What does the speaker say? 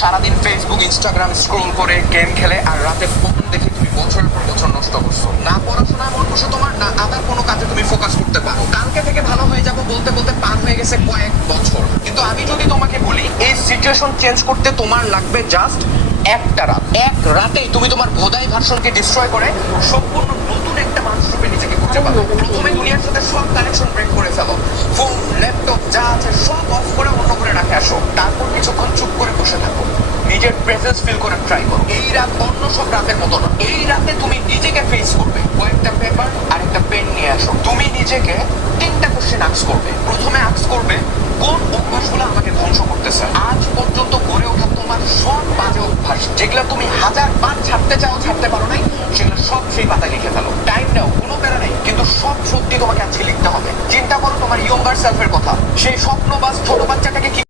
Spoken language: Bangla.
সারাদিন ফেসবুক ইনস্টাগ্রাম স্ক্রোল করে গেম খেলে আর রাতে ফোন দেখে তুমি বছরের পর বছর নষ্ট করছো। না পড়াশোনায় মন বসে তোমার, না আদার কোনো কাজে তুমি ফোকাস করতে পারো। কালকে থেকে ভালো হয়ে যাবো বলতে বলতে পার হয়ে গেছে কয়েক বছর। কিন্তু আমি যদি তোমাকে বলি এই সিচুয়েশন চেঞ্জ করতে তোমার লাগবে জাস্ট একটা রাত। এক রাতেই তুমি তোমার ভোদাই ভার্সনকে ডিস্ট্রয় করে সম্পূর্ণ নতুন একটা মানুষ রূপে নিজেকে খুঁজে পাবে। প্রথমে দুনিয়ার সাথে সব কানেকশন ব্রেক করে ফেলো, ফোন ল্যাপটপ যা আছে সব অফ করে অন্য করে রাখে আসো। তারপর কিছুক্ষণ চুপ করে বসে থাকো, নিজের প্রেজেন্স ফিল করে ট্রাই করো। এই রাত অন্য সব রাতের মতো না। এই রাতে তুমি নিজেকে ফেস করবে। কয়েকটা পেপার আর একটা পেন নিয়ে আসো। তুমি নিজেকে 3টা কোশ্চেন আস্ক করবে। প্রথমে আস্ক করবে কোন অভ্যাসগুলো আমাকে ধ্বংস করতেছে। আজ পর্যন্ত গড়ে ওঠা তোমার সব বাজে অভ্যাস যেগুলো তুমি 1000 বার ছাড়তে চাও ছাড়তে পারো নাই, সেগুলো সব সেই পাতায় লিখে ফেলো। টাইম নাও, কোনো প্যারা নেই, কিন্তু সব সত্যি তোমাকে আজকে লিখতে হবে। চিন্তা করো তোমার ইয়ঙ্গার সেলফের কথা। সেই স্বপ্নবাজ ছোট বাচ্চাটাকে